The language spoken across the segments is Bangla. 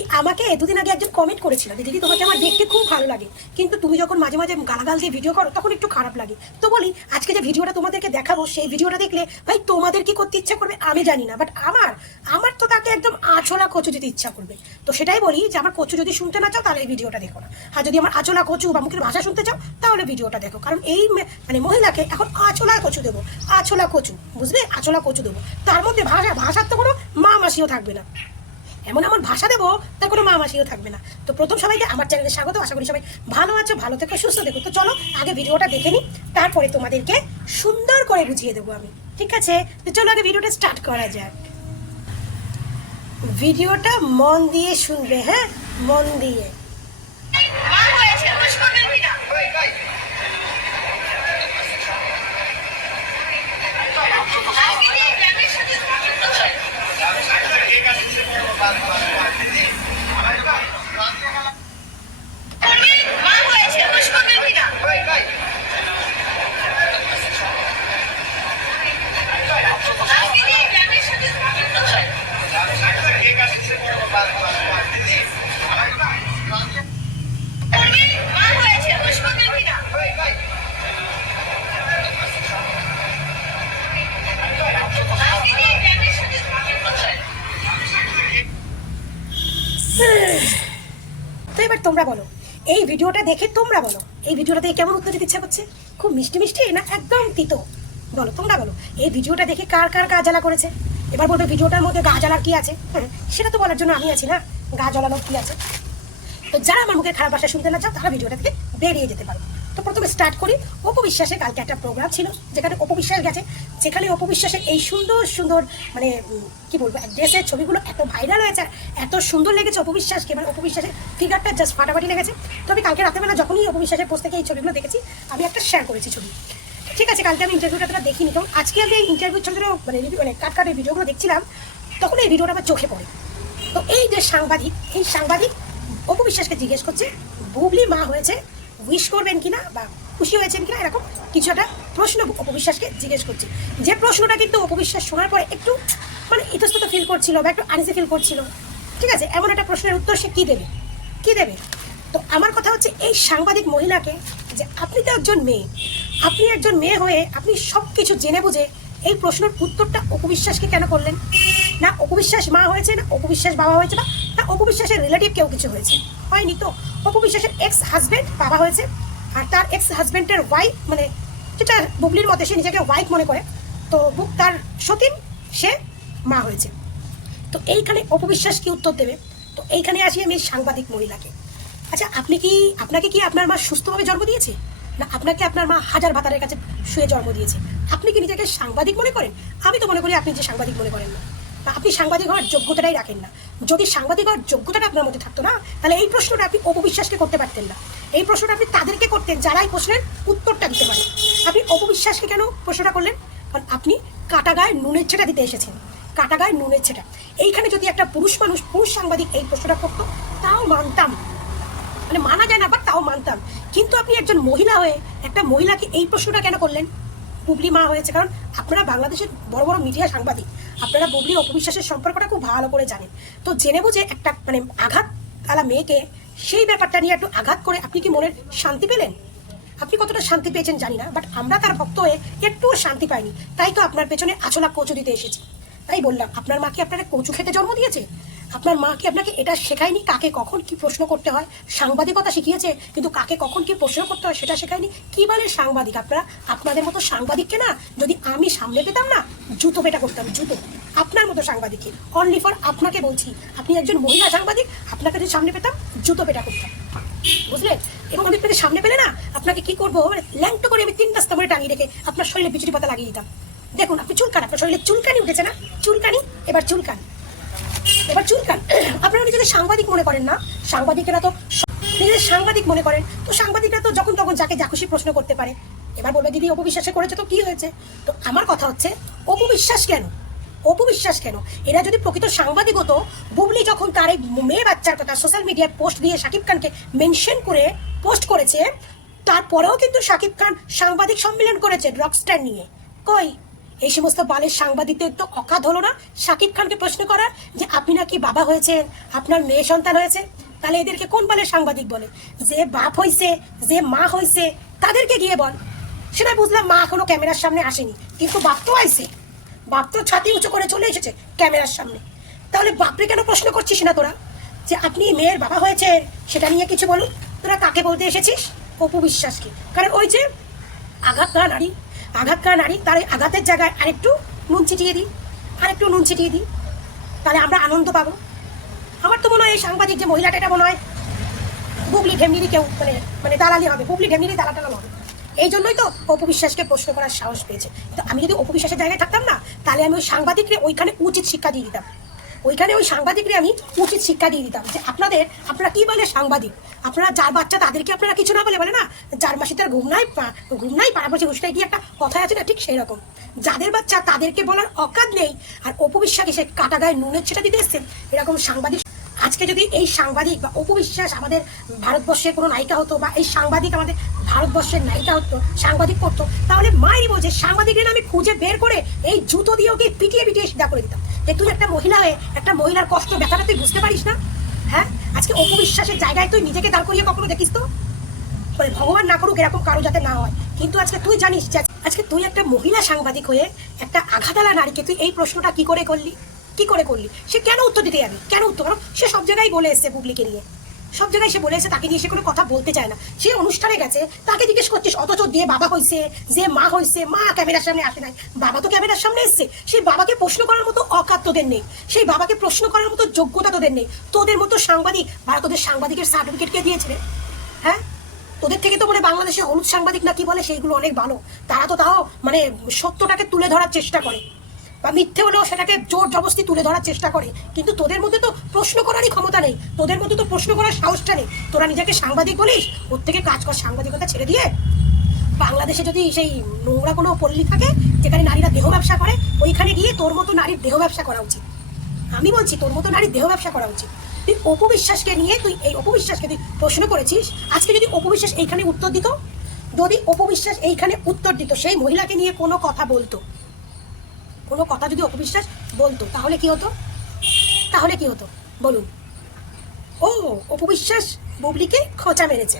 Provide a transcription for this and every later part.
এই আমাকে দুদিন আগে একজন কমেন্ট করেছিল যে দিদি তোমাকে আমার দেখতে খুব ভালো লাগে, কিন্তু তুমি যখন মাঝে মাঝে গালাগাল দিয়ে ভিডিও করো তখন একটু খারাপ লাগে। তো বলি আজকে যে ভিডিওটা তোমাদেরকে দেখাবো সেই ভিডিওটা দেখলে ভাই তোমাদের কি করতে ইচ্ছা করবে আমি জানি না, বাট আমার তো তাকে একদম আঁচলা কচু দিতে ইচ্ছা করবে। তো সেটাই বলি যে আমার কচু যদি শুনতে না চাও তাহলে এই ভিডিওটা দেখো না, আর যদি আমার আঁচলা কচু বা মুখের ভাষা শুনতে চাও তাহলে ভিডিওটা দেখো। কারণ এই মানে মহিলাকে এখন আঁচলা কচু দেবো, আঁচলা কচু, বুঝলে, আঁচলা কচু দেবো। তার মধ্যে ভাষার তো কোনো মা মাসিও থাকবে না, এমন এমন ভাষা দেবো তার কোনো মা মাসিও থাকবে না। তো প্রথম সবাইকে আমার চ্যানেলে স্বাগত, আশা করি সবাই ভালো আছো, ভালো থেকো, সুস্থ থেকো। তো চলো আগে ভিডিওটা দেখে নিই, তারপরে তোমাদেরকে সুন্দর করে বুঝিয়ে দেবো আমি, ঠিক আছে? তো চলো আগে ভিডিওটা স্টার্ট করা যাক। ভিডিওটা মন দিয়ে শুনবে, হ্যাঁ, মন দিয়ে। তো এবার তোমরা বলো, এই ভিডিওটা দেখে তোমরা বলো, এই ভিডিওটা দেখে কেমন উত্তর দিতে ইচ্ছা করছে? খুব মিষ্টি মিষ্টি না একদম তিতো? বলো, তোমরা বলো, এই ভিডিওটা দেখে কার কার গা জ্বালা করেছে? এবার বলবে ভিডিওটার মধ্যে গা জ্বালার কি আছে? সেটা তো বলার জন্য আমি আছি না, গা জ্বালানোর কি আছে? তো যারা আমার মুখের খারাপ ভাষা শুনতে না চাও তারা ভিডিওটা থেকে বেরিয়ে যেতে পারো। তো প্রথমে স্টার্ট করি। অপু বিশ্বাসের কালকে একটা প্রোগ্রাম ছিল যেখানে অপু বিশ্বাস গেছে, যেখানে অপু বিশ্বাসের এই সুন্দর সুন্দর মানে কি বলবো ড্রেসের ছবিগুলো এত ভাইরাল হয়েছে, এত সুন্দর লেগেছে অপু বিশ্বাসকে, মানে অপু বিশ্বাসের ফিগারটা জাস্ট ফাটাফাটি লেগেছে। তো আমি কালকে রাতেবেলা যখনই অপু বিশ্বাসের পোস্ট থেকে এই ছবিগুলো দেখেছি আমি একটা শেয়ার করেছি ছবি, ঠিক আছে? কালকে আমি ইন্টারভিউটা তোরা দেখিনি, তখন আজকে আমি এই ইন্টারভিউ ছোটো ছোটো মানে কাট ভিডিওগুলো দেখছিলাম, তখন এই ভিডিওটা আমার চোখে পড়ে। তো এই যে সাংবাদিক, এই সাংবাদিক অপু বিশ্বাসকে জিজ্ঞেস করছে বুবলি মা হয়েছে, উইশ করবেন কিনা বা খুশি হয়েছেন কিনা, এরকম কিছু একটা প্রশ্ন অপু বিশ্বাসকে জিজ্ঞেস করছে। যে প্রশ্নটা কিন্তু অপু বিশ্বাস শোনার পরে একটু মানে ইতস্তত ফিল করছিল বা একটু আনইজি ফিল করছিল, ঠিক আছে? এমন একটা প্রশ্নের উত্তর সে কী দেবে, কী দেবে? তো আমার কথা হচ্ছে এই সাংবাদিক মহিলাকে, যে আপনি তো একজন মেয়ে, আপনি একজন মেয়ে হয়ে আপনি সব কিছু জেনে বুঝে এই প্রশ্নের উত্তরটা অপু বিশ্বাসকে কেন করলেন? না অপু বিশ্বাস মা হয়েছে, না অপু বিশ্বাস বাবা হয়েছে, বা না অপু বিশ্বাসের রিলেটিভ কেউ কিছু হয়েছে, হয়নি তো। অপু বিশ্বাসের এক্স হাজব্যান্ড বাবা হয়েছে, আর তার এক্স হাজব্যান্ডের ওয়াইফ, মানে যেটা বুবলির মতে সে নিজেকে ওয়াইফ মনে করে, তো তার সতীন সে মা হয়েছে। তো এইখানে অপু বিশ্বাস কি উত্তর দেবে? তো এইখানে আসি আমি সাংবাদিক মহিলাকে। আচ্ছা, আপনাকে কি আপনার মা সুস্থভাবে জন্ম দিয়েছে, না আপনাকে আপনার মা হাজার ভাতারের কাছে শুয়ে জন্ম দিয়েছে? আপনি কি নিজেকে সাংবাদিক মনে করেন? আমি তো মনে করি আপনি যে সাংবাদিক মনে করেন না, বা আপনি সাংবাদিক হওয়ার যোগ্যতাটাই রাখেন না। যদি সাংবাদিক হওয়ার যোগ্যতাটা আপনার মধ্যে থাকতো না, তাহলে এই প্রশ্নটা আপনি অপু বিশ্বাসকে করতে পারতেন না। এই প্রশ্নটা আপনি তাদেরকে করতেন যারা এই প্রশ্নের উত্তরটা দিতে পারে। আপনি অপু বিশ্বাসকে কেন প্রশ্নটা করলেন? কারণ আপনি কাটা গায়ে নুনের ছেটা দিতে এসেছেন, কাটা গায়ে নুনের ছেটা। এইখানে যদি একটা পুরুষ সাংবাদিক এই প্রশ্নটা করতো তাও মানতাম, মানে মানা যায় না বাট তাও মানতাম। কিন্তু আপনি একজন মহিলা হয়ে একটা মহিলাকে এই প্রশ্নটা কেন করলেন? বুবলি মা হয়েছে, কারণ আপনারা বাংলাদেশের বড় বড় মিডিয়া সাংবাদিক, আপনারা বুবলি অপু বিশ্বাসের সম্পর্কটা খুব ভালো করে জানেন। তো জেনে বুঝে একটা মানে আঘাত আলা মেয়েকে সেই ব্যাপারটা নিয়ে একটু আঘাত করে আপনি কি মনের শান্তি পেলেন? আপনি কতটা শান্তি পেয়েছেন জানি না, বাট আমরা তার ভক্ত হয়ে একটুও শান্তি পাইনি। তাই তো আপনার পেছনে আছলা কচু দিতে এসেছি। তাই বললাম, আপনার মা কি আপনাকে কচু খেতে জন্ম দিয়েছে? আপনার মা কি আপনাকে এটা শেখায়নি কাকে কখন কি প্রশ্ন করতে হয়? সাংবাদিকতা শিখিয়েছে, কিন্তু কাকে কখন কি প্রশ্ন করতে হয় সেটা শেখায়নি। কি বলে সাংবাদিক আপনারা? আপনাদের মতো সাংবাদিককে না যদি আমি সামনে পেতাম না, জুতো পেটা করতাম, জুতো। আপনার মতো সাংবাদিককে, অনলি ফর আপনাকে বলছি, আপনি একজন মহিলা সাংবাদিক, আপনাকে যদি সামনে পেতাম জুতো পেটা করতাম, বুঝলেন? এবং আমি আপনাকে সামনে পেলে না আপনাকে কি করবো, মানে ল্যাংটো করে আমি 3 রাস্তা করে টাঙিয়ে রেখে আপনার শরীরে বিচুরি পাতা লাগিয়ে দিতাম। দেখুন আপনি চুলকান, আপনার শরীরে চুলকানি উঠেছে না, চুলকানি, এবার চুলকান, এবার চুলকান। আপনারা নিজেদের সাংবাদিক মনে করেন না? সাংবাদিকেরা তো নিজেদের সাংবাদিক মনে করেন, তো সাংবাদিকরা তো যখন তখন যাকে যা খুশি প্রশ্ন করতে পারে। এবার বলবে দিদি অপু বিশ্বাসে করেছে তো কি হয়েছে? তো আমার কথা হচ্ছে অপু বিশ্বাস কেন, অপু বিশ্বাস কেন? এরা যদি প্রকৃত সাংবাদিক হতো, বুবলি যখন তার এই মেয়ে বাচ্চার কথা সোশ্যাল মিডিয়ায় পোস্ট দিয়ে শাকিব খানকে মেনশন করে পোস্ট করেছে, তারপরেও কিন্তু শাকিব খান সাংবাদিক সম্মেলন করেছে রকস্টার নিয়ে। কই এই সমস্ত বালের সাংবাদিকদের তো অকাত হলো না শাকিব খানকে প্রশ্ন করার যে আপনি নাকি বাবা হয়েছেন, আপনার মেয়ে সন্তান হয়েছে? তাহলে এদেরকে কোন বালের সাংবাদিক বলে? যে বাপ হয়েছে, যে মা হয়েছে তাদেরকে গিয়ে বল। সেটা বুঝলাম মা এখনো ক্যামেরার সামনে আসেনি, কিন্তু বাপ তো আইছে, বাপ তো ছাতি উঁচু করে চলে এসেছে ক্যামেরার সামনে। তাহলে বাপরে কেন প্রশ্ন করছিস না তোরা যে আপনি মেয়ের বাবা হয়েছে সেটা নিয়ে কিছু বলুন? তোরা কাকে বলতে এসেছিস? অপু বিশ্বাসকে। কারণ ওই যে আঘাত করা নারী তার এই আঘাতের জায়গায় আরেকটু নুন ছিটিয়ে দিই, তাহলে আমরা আনন্দ পাবো। আমার তো মনে হয় এই সাংবাদিক যে মহিলাটা, এটা মনে হয় বুবলি ঢেমনিরই কেউ মানে দালালি হবে, বুবলি ঢেমনিরই দালাটালা হবে। এই জন্যই তো অপু বিশ্বাসকে প্রশ্ন করার সাহস পেয়েছে। তো আমি যদি অপু বিশ্বাসের জায়গায় থাকতাম না, তাহলে আমি ওই সাংবাদিকরে ওইখানে উচিত শিক্ষা দিয়ে দিতাম। যে আপনারা কি বলে সাংবাদিক, আপনারা যার বাচ্চা তাদেরকে আপনারা কিছু না বলে না, যার মাসে তার ঘুম নাই পাড়াপাশি ঘুষটাই কি একটা কথাই আছে না, ঠিক সেই রকম যাদের বাচ্চা তাদেরকে বলার অকাত নেই। আর অপু বিশ্বাসকে সে কাটা গায়ে নুনের ছেটা দিতে এসছেন এরকম সাংবাদিক। আজকে যদি এই সাংবাদিক বা অপু বিশ্বাস আমাদের ভারতবর্ষের কোনো নায়িকা হতো, বা এই সাংবাদিক আমাদের ভারতবর্ষের নায়িকা হতো, সাংবাদিক করতো, তাহলে মাই বলছে সাংবাদিকদের আমি খুঁজে বের করে এই জুতো দিয়ে ওকে পিটিয়ে সিধা করে দিতাম। যে তুই একটা মহিলা হয়ে একটা মহিলার কষ্ট ব্যথাটা তুই বুঝতে পারিস না? হ্যাঁ, আজকে অপু বিশ্বাসের জায়গায় তুই নিজেকে দাঁড় করিয়ে কখনো দেখিস তো? মানে ভগবান না করুক এরকম কারো যাতে না হয়। কিন্তু আজকে তুই জানিস যে আজকে তুই একটা মহিলা সাংবাদিক হয়ে একটা আঘাতালা নারীকে তুই এই প্রশ্নটা কি করে করলি? সে কেন উত্তর দিতে যাবে? কেন উত্তর? কারণ সে সব জায়গায় বলে এসছে বুবলিকে নিয়ে, সব জায়গায় সে বলে এসে, তাকে নিয়ে সে কোনো কথা বলতে চায় না। সে অনুষ্ঠানে গেছে, তাকে জিজ্ঞেস করছিস, অথচ দিয়ে বাবা হয়েছে, যে মা হয়েছে, মা ক্যামেরার সামনে আসে নাই, বাবা তো ক্যামেরার সামনে এসছে। সেই বাবাকে প্রশ্ন করার মতো অকাত তোদের নেই, সেই বাবাকে প্রশ্ন করার মতো যোগ্যতা তোদের নেই। তোদের মতো সাংবাদিক, তোদের সাংবাদিকের সার্টিফিকেট কে দিয়েছে রে? হ্যাঁ, তোদের থেকে তো মানে বাংলাদেশে হলুদ সাংবাদিক না কি বলে সেইগুলো অনেক ভালো। তারা তো তাও মানে সত্যটাকে তুলে ধরার চেষ্টা করে, বা মিথ্যে হলেও সেটাকে জোর জবরদস্তি তুলে ধরার চেষ্টা করে। কিন্তু তোদের মধ্যে তো প্রশ্ন করারই ক্ষমতা নেই, তোদের মধ্যে তো প্রশ্ন করার সাহসটা নেই। তোরা নিজেকে সাংবাদিক বলিস, ওর থেকে কাজ কর, সাংবাদিকতা ছেড়ে দিয়ে বাংলাদেশে যদি সেই নোংরা কোনো পল্লী থাকে যেখানে নারীরা দেহ ব্যবসা করে, ওইখানে গিয়ে তোর মতো নারীর দেহ ব্যবসা করা উচিত। আমি বলছি তোর মতো নারীর দেহ ব্যবসা করা উচিত। তুই অপু বিশ্বাসকে নিয়ে তুই প্রশ্ন করেছিস। আজকে যদি অপু বিশ্বাস এইখানে উত্তর দিত, সেই মহিলাকে নিয়ে কোনো কথা বলতো, কোনো কথা যদি অপু বিশ্বাস বলতো, তাহলে কি হতো বলুন? অপু বিশ্বাস বুবলিকে খোঁচা মেরেছে।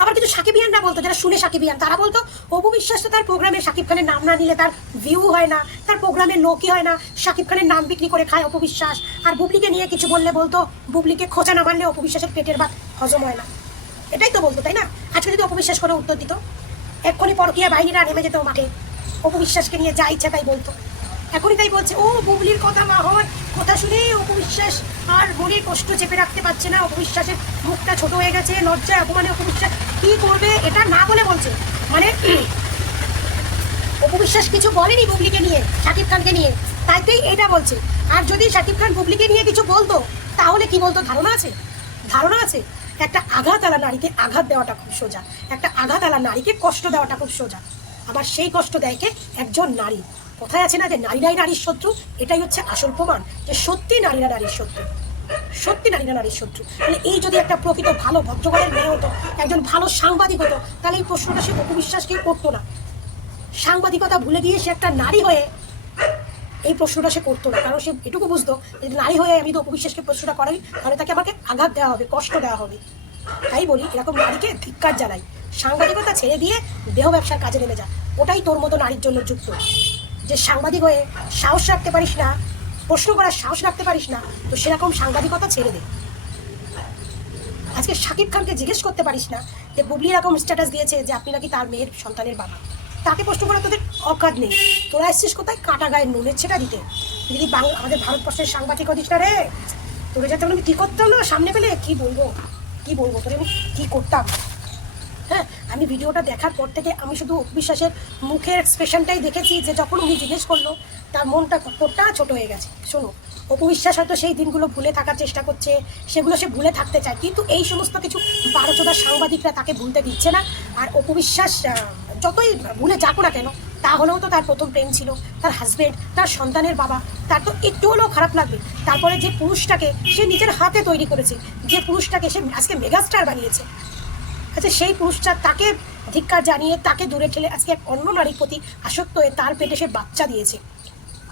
আবার কিছু সাকিবিয়ানরা বলতো, যারা শুনে সাকিবিয়ান, তারা বলতো অপু বিশ্বাস তো তার প্রোগ্রামে শাকিব খানের নাম না নিলে তার ভিউ হয় না, তার প্রোগ্রামের লোকই হয় না, শাকিব খানের নাম বিক্রি করে খায় অপু বিশ্বাস। আর বুবলিকে নিয়ে কিছু বললে বলতো বুবলিকে খোঁচা না মারলে অপু বিশ্বাসের পেটের ভাত হজম হয় না। এটাই তো বলতো, তাই না? আজকে যদি অপু বিশ্বাস করে উত্তর দিত, এক্ষুনি পরকীয়া বাহিনীরা নেমে যেত মাঠে, অপু বিশ্বাসকে নিয়ে যা ইচ্ছা তাই বলতো। এখনই তাই বলছে, বুবলির কথা মা হওয়ার কথা শুনে অপু বিশ্বাস আর মনের কষ্ট চেপে রাখতে পারছে না, অপু বিশ্বাসের মুখটা ছোট হয়ে গেছে, লজ্জায় অপমানে অপু বিশ্বাস কি করবে এটা না বলে বলছে। মানে অপু বিশ্বাস কিছু বলেনি বুবলিকে নিয়ে, শাকিব খানকে নিয়ে, তাইতেই এটা বলছে। আর যদি শাকিব খান বুবলিকে নিয়ে কিছু বলতো, তাহলে কি বলতো ধারণা আছে? একটা আঘাতালা নারীকে আঘাত দেওয়াটা খুব সোজা, একটা আঘাতালা নারীকে কষ্ট দেওয়াটা খুব সোজা। আবার সেই কষ্ট দেয় কে? একজন নারী। কথায় আছে না যে নারীরাই নারীর শত্রু? এটাই হচ্ছে আসল প্রমাণ যে সত্যি নারীরা নারীর শত্রু। মানে এই যদি একটা প্রকৃত ভালো ভদ্রঘরের মেয়ে হতো, একজন ভালো সাংবাদিক হতো, তাহলে এই প্রশ্নটা সে অপু বিশ্বাসকে করতো না। সাংবাদিকতা ভুলে গিয়ে সে একটা নারী হয়ে এই প্রশ্নটা সে করতো না, কারণ সে এটুকু বুঝতো যে নারী হয়ে আমি তো অপু বিশ্বাসকে প্রশ্নটা করাই, তাহলে তাকে আমাকে আঘাত দেওয়া হবে, কষ্ট দেওয়া হবে। তাই বলি এরকম নারীকে ধিক্কার জানাই, সাংবাদিকতা ছেড়ে দিয়ে দেহ ব্যবসার কাজে নেমে যা। ওটাই তোর মতো নারীর জন্য যুক্ত। যে সাংবাদিক হয়ে সাহস রাখতে পারিস না, প্রশ্ন করার সাহস রাখতে পারিস না, তো সেরকম সাংবাদিকতা ছেড়ে দে। আজকে শাকিব খানকে জিজ্ঞেস করতে পারিস না যে বুবলি এরকম স্ট্যাটাস দিয়েছে যে আপনি নাকি তার মেয়ের সন্তানের বাবা, তাকে প্রশ্ন করা তোদের অকাত নেই। তোরা এসছিস কোথায়? কাটা গায়ে নুনের ছেটা দিতে। যদি আমাদের ভারতবর্ষের সাংবাদিক হতিস না রে, তোরা যাতে আমি কী করতাম না, সামনে পেলে কি বলবো তোরে আমি কী করতাম। হ্যাঁ, আমি ভিডিওটা দেখার পর থেকে আমি শুধু অপু বিশ্বাসের মুখের এক্সপ্রেশনটাই দেখেছি, যে যখন উনি জিজ্ঞেস করলো তার মনটা কতটা ছোট হয়ে গেছে। শোনো, অপু বিশ্বাস হয়তো সেই দিনগুলো ভুলে থাকার চেষ্টা করছে, সেগুলো সে ভুলে থাকতে চায়, কিন্তু এই সমস্ত কিছু 12 সাংবাদিকরা তাকে ভুলতে দিচ্ছে না। আর অপু বিশ্বাস যতই ভুলে যাক না কেন, তাহলেও তো তার প্রথম প্রেম ছিল, তার হাজবেন্ড, তার সন্তানের বাবা, তার তো একটু হলেও খারাপ লাগবে। তারপরে যে পুরুষটাকে সে নিজের হাতে তৈরি করেছে, যে পুরুষটাকে সে আজকে মেগাস্টার বানিয়েছে, আচ্ছা সেই পুরুষটা তাকে ধিক্কার জানিয়ে তাকে দূরে ঠেলে আজকে এক অন্য নারীর প্রতি আসক্ত হয়ে তার পেটে সে বাচ্চা দিয়েছে।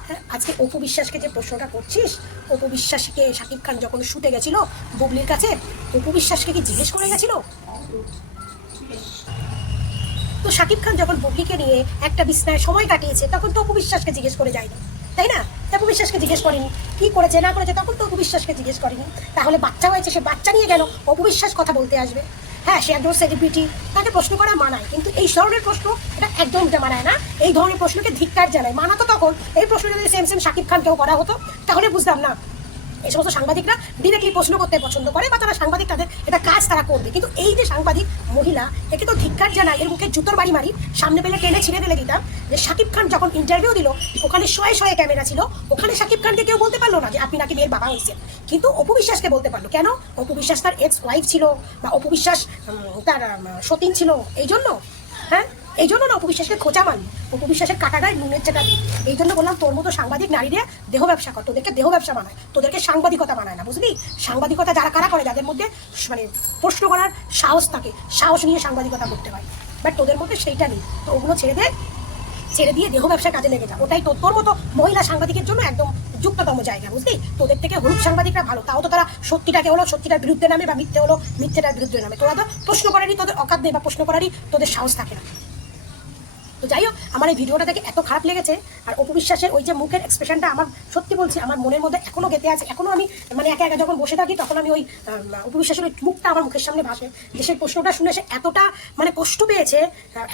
হ্যাঁ, আজকে অপু বিশ্বাসকে যে প্রশ্নটা করছিস, অপু বিশ্বাসকে শাকিব খান যখন শুতে গেছিল বুবলির কাছে, অপু বিশ্বাসকে কি জিজ্ঞেস করে গেছিল? তো শাকিব খান যখন বুবলিকে নিয়ে একটা বিছনায় সময় কাটিয়েছে তখন তো অপু বিশ্বাসকে জিজ্ঞেস করে যায়নি, তাই না? অপু বিশ্বাসকে জিজ্ঞেস করেনি কি করেছে না করেছে, তখন তো অপু বিশ্বাসকে জিজ্ঞেস করেনি। তাহলে বাচ্চা হয়েছে, সে বাচ্চা নিয়ে গেল, অপু বিশ্বাস কথা বলতে আসবে? হ্যাঁ, সে একজন সেলিব্রিটি, তাকে প্রশ্ন করা মানায়, কিন্তু এই ধরনের প্রশ্ন এটা একদম মানায় না। এই ধরনের প্রশ্নকে ধিক্কার জানায়। মানাতো তখন এই প্রশ্ন যদি সেম শাকিব খানকেও করা হতো তাহলে বুঝতাম না। এই সমস্ত সাংবাদিকরা ডিরেক্টলি প্রশ্ন করতে পছন্দ করে বা তারা সাংবাদিক, তাদের এটা কাজ তারা করবে, কিন্তু এই যে সাংবাদিক মহিলা, একে তো ধিক্কার জানায়, এর মুখে জুতোর বাড়ি মারি, সামনে পেলে টেনে ছিঁড়ে ফেলে দিতাম। যে শাকিব খান যখন ইন্টারভিউ দিল ওখানে শয়ে শয়ে ক্যামেরা ছিল, ওখানে শাকিব খানকে কেউ বলতে পারলো না যে আপনি নাকি মেয়ের বাবা হয়েছেন, কিন্তু অপু বিশ্বাসকে বলতে পারলো। কেন? অপু বিশ্বাস তার এক্স ওয়াইফ ছিল, বা অপু বিশ্বাস তার সতীন ছিল, এই জন্য। হ্যাঁ, এই জন্য না অপু বিশ্বাসকে খোঁচা মানি, অপু বিশ্বাসের কাটা গায়ে নুনের চেটা দিই। এই জন্য বললাম তোর মতো সাংবাদিক নারীরা দেহ ব্যবসা কর, তোদেরকে দেহ ব্যবসা বানায়, তোদেরকে সাংবাদিকতা বানায় না, বুঝলি? সাংবাদিকতা যারা কারা করে, যাদের মধ্যে মানে প্রশ্ন করার সাহস থাকে, সাহস নিয়ে সাংবাদিকতা করতে হয়, বাট তোদের মধ্যে সেইটা নেই। তো ওগুলো ছেড়ে দিয়ে দেহ ব্যবসার কাজে লেগে যা, ওটাই তোর মতো মহিলা সাংবাদিকের জন্য একদম যুক্ততম জায়গা, বুঝলি? তোদের থেকে হলুদ সাংবাদিকরা ভালো, তাও তো তারা সত্যিটাকে হলো সত্যিটার বিরুদ্ধে নামে, বা মিথ্যে হলো মিথ্যেটার বিরুদ্ধে নামে। তোরা তো প্রশ্ন করারই তোদের অকাত নেই, বা প্রশ্ন করারই তোদের সাহস থাকে না। তো যাই হোক, আমার এই ভিডিওটা দেখে এত খারাপ লেগেছে, আর অপু বিশ্বাসের ওই যে মুখের এক্সপ্রেশনটা আমার সত্যি বলছি আমার মনের মধ্যে এখনো গেঁথে আছে। এখনো আমি মানে একা একা যখন বসে থাকি তখন আমি ওই অপু বিশ্বাসের ওই মুখটা আমার মুখের সামনে ভাসে, যে সেই প্রশ্নটা শুনে সে এতটা মানে কষ্ট পেয়েছে,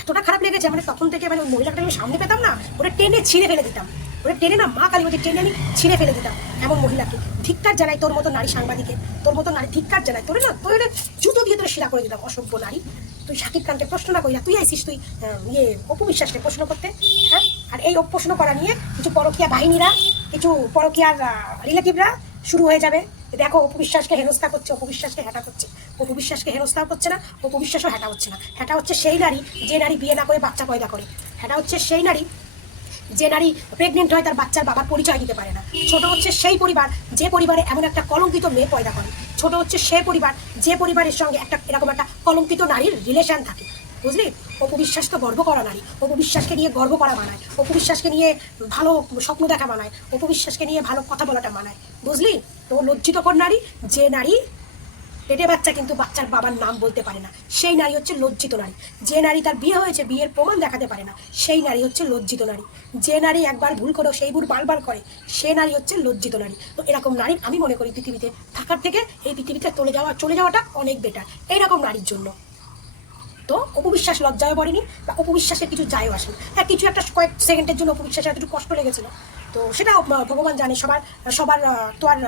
এতটা খারাপ লেগেছে, মানে তখন থেকে মানে ওই মহিলাটা আমি সামনে পেতাম না, ওটা টেনে ছিঁড়ে ফেলে দিতাম, ওটা টেনে না মা কালী বলছে টেনে আমি ছিঁড়ে ফেলে দিতাম। এমন মহিলাকে ধিক্কার জানাই, তোর মতো নারী সাংবাদিকে, তোর মতো নারী ধিক্কার জানাই, তোর না তোর জুতো দিয়ে তোর শিরা করে দিতাম, অসভ্য নারী। তুই শাকিব খানকে প্রশ্ন না করিয়া তুই আইসিস তুই অপু বিশ্বাসকে প্রশ্ন করতে। হ্যাঁ, আর এই প্রশ্ন করা নিয়ে কিছু পরকীয়া বাহিনীরা, কিছু পরকীয়ার রিলেটিভরা শুরু হয়ে যাবে। দেখো অপু বিশ্বাসকে হেনস্থা করছে, অপু বিশ্বাসকে হ্যাটা করছে। অপু বিশ্বাসকে হেনস্থা করছে না, অপু বিশ্বাসও হ্যাটা হচ্ছে না। হ্যাটা হচ্ছে সেই নারী যে নারী বিয়ে না করে বাচ্চা পয়দা করে। হ্যাটা হচ্ছে সেই নারী যে নারী প্রেগনেন্ট হয় তার বাচ্চার বাবার পরিচয় দিতে পারে না। ছোট হচ্ছে সেই পরিবার যে পরিবারে এমন একটা কলঙ্কিত মেয়ে পয়দা করে। ছোট হচ্ছে সেই পরিবার যে পরিবারের সঙ্গে একটা এরকম একটা কলঙ্কিত নারীর রিলেশন থাকে, বুঝলি? অপু বিশ্বাস তো গর্ব করা নারী, অপু বিশ্বাসকে নিয়ে গর্ব করা মানায়, অপু বিশ্বাসকে নিয়ে ভালো স্বপ্ন দেখা মানায়, অপু বিশ্বাসকে নিয়ে ভালো কথা বলাটা মানায়, বুঝলি? তো লজ্জিতকর নারী যে নারী পেটে বাচ্চা কিন্তু বাচ্চার বাবার নাম বলতে পারে না, সেই নারী হচ্ছে লজ্জিত নারী। যে নারী তার বিয়ে হয়েছে বিয়ের প্রমাণ দেখাতে পারে না, সেই নারী হচ্ছে লজ্জিত নারী। যে নারী একবার ভুল করেও সেই ভুল বারবার করে, সে নারী হচ্ছে লজ্জিত নারী। তো এরকম নারী আমি মনে করি পৃথিবীতে থাকার থেকে এই পৃথিবীতে চলে যাওয়াটা অনেক বেটার এইরকম নারীর জন্য। তো অপু বিশ্বাস লজ্জায় পড়েনি, বা অপু বিশ্বাসের কিছু যায়ও আসেনি। হ্যাঁ, কিছু একটা কয়েক সেকেন্ডের জন্য অপু বিশ্বাসের একটু কষ্ট লেগেছিল, তো সেটা ভগবান জানে। সবার তো আর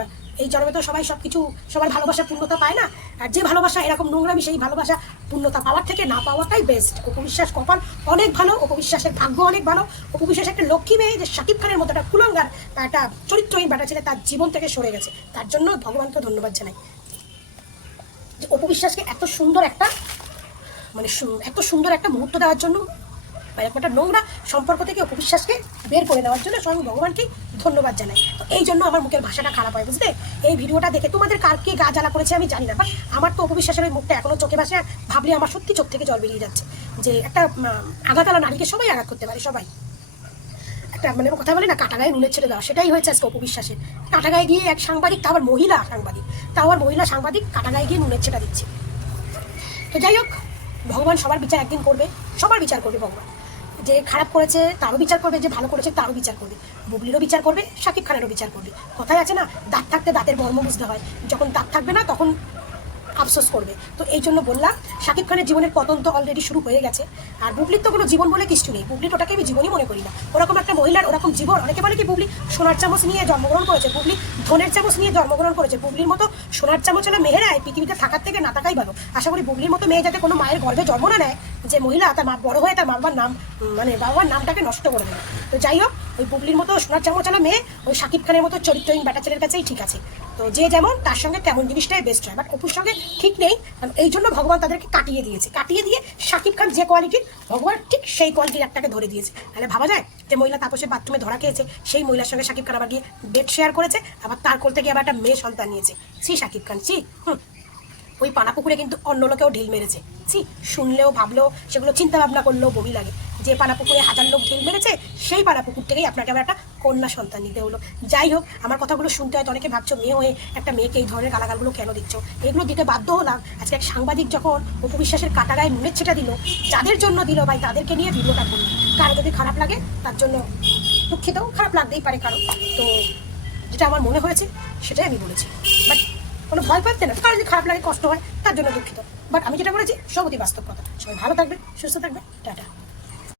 এই জন্মে তো সবাই সব কিছু সবার ভালোবাসা পূর্ণতা পায় না। আর যে ভালোবাসা এরকম নোংরামি, সেই ভালোবাসা পূর্ণতা পাওয়ার থেকে না পাওয়াটাই বেস্ট। অপু বিশ্বাস কপাল অনেক ভালো, অপু বিশ্বাসের ভাগ্য অনেক ভালো। অপু বিশ্বাস একটা লক্ষ্মী মেয়ে, যে শাকিব খানের মতো একটা কুলাঙ্গার বা একটা চরিত্রহীন বেটা ছেলে তার জীবন থেকে সরে গেছে, তার জন্য ভগবানকে ধন্যবাদ জানাই যে অপু বিশ্বাসকে এত সুন্দর একটা এত সুন্দর একটা মুহূর্ত দেওয়ার জন্য, বা একটা নোংরা সম্পর্ক থেকে অপু বিশ্বাসকে বের করে দেওয়ার জন্য স্বয়ং ভগবানকেই ধন্যবাদ জানাই। তো এই জন্য আমার মুখের ভাষাটা খারাপ হয়, বুঝতে? এই ভিডিওটা দেখে তোমাদের কার কে গা জ্বালা করেছে আমি জানি না, বাট আমার তো অপু বিশ্বাসের ওই মুখটা এখনো চোখে ভাসে, আর ভাবলে আমার সত্যি চোখ থেকে জল বেরিয়ে যাচ্ছে। যে একটা আঘাতালা নারীকে সবাই আঘাত করতে পারে, সবাই একটা মানে কথা বলে না কাটা গায়ে নুনের ছেড়ে দেওয়া, সেটাই হয়েছে আজকে অপু বিশ্বাসের। কাটা গায়ে গিয়ে এক সাংবাদিক, তা আবার মহিলা সাংবাদিক কাটা গায়ে গিয়ে নুনের ছেড়া দিচ্ছে। তো যাই হোক, ভগবান সবার বিচার একদিন করবে, সবার বিচার করবে ভগবান। যে খারাপ করেছে তারও বিচার করবে, যে ভালো করেছে তারও বিচার করবে, বুবলিরও বিচার করবে, শাকিব খানেরও বিচার করবে। কথায় আছে না, দাঁত থাকতে দাঁতের মর্ম বুঝতে হয়, যখন দাঁত থাকবে না তখন আফসোস করবে। তো এই জন্য বললাম, শাকিব খানের জীবনের পতন তো অলরেডি শুরু হয়ে গেছে, আর বুবলির তো কোনো জীবন বলে কিছু নেই। বুবলির ওটাকে আমি জীবনই মনে করি না। ওরকম একটা মহিলার ওরকম জীবন, অনেকে বলে কি বুবলি সোনার চামচ নিয়ে জন্মগ্রহণ করেছে, বুবলি ধনের চামচ নিয়ে জন্মগ্রহণ করেছে। বুবলির মতো সোনার চামচ হলে মেয়েরাই পৃথিবীতে থাকার থেকে না থাকাই ভালো। আশা করি বুবলির মতো মেয়ে যাতে কোনো মায়ের গর্ভে জন্ম না নেয়, যে মহিলা তার মা বড় হয়ে তার বাবার নাম মানে বাবার নামটাকে নষ্ট করে দেবে। তো যাই হোক, ওই বুবলির মতো সোনার চামচালা মেয়ে ওই শাকিব খানের মতো চরিত্রহীন বেটা ছেলের কাছেই ঠিক আছে। তো যে যেমন তার সঙ্গে তেমন জিনিসটাই বেস্ট হয়, বাট অপুর সঙ্গে ঠিক নেই। এই জন্য ভগবান তাদেরকে কাটিয়ে দিয়ে শাকিব খান যে কোয়ালিটির, ভগবান ঠিক সেই কোয়ালিটির একটাকে ধরে দিয়েছে। তাহলে ভাবা যায় যে মহিলা তাপসের বাথরুমে ধরা খেয়েছে, সেই মহিলার সঙ্গে শাকিব খান আবার গিয়ে বেড শেয়ার করেছে, আবার তার কোল থেকে আবার একটা মেয়ে সন্তান নিয়েছে। সি শাকিব খান, সি ওই পানা পুকুরে কিন্তু অন্য লোকেও ঢিল মেরেছে। ছি, শুনলেও ভাবলেও সেগুলো চিন্তা ভাবনা করলেও বমি লাগে। যে পানা পুকুরে হাজার লোক ঢিল মেরেছে, সেই পানা পুকুর থেকেই আপনাকে আবার একটা কন্যা সন্তান নিতে হলো। যাই হোক, আমার কথাগুলো শুনতে হয়তো অনেকে ভাবছো মেয়ে হয়ে একটা মেয়েকে এই ধরনের গালাগালগুলো কেন দিচ্ছ। এগুলো দিতে বাধ্য হলাম আজকে এক সাংবাদিক যখন অপু বিশ্বাসের কাটা গায়ে নুনের ছিটা দিল, যাদের জন্য দিল ভাই তাদেরকে নিয়ে ভিডিওটা করলাম। কারো যদি খারাপ লাগে তার জন্য দুঃখিত, খারাপ লাগতেই পারে কারো। তো যেটা আমার মনে হয়েছে সেটাই আমি বলেছি। বাট কোনো ভয় পাচ্ছে না, কারো যদি খারাপ লাগে কষ্ট হয় তার জন্য দুঃখিত। বাট আমি যেটা বলেছি সবই বাস্তব কথা। সবাই ভালো থাকবে, সুস্থ থাকবে, টাটা।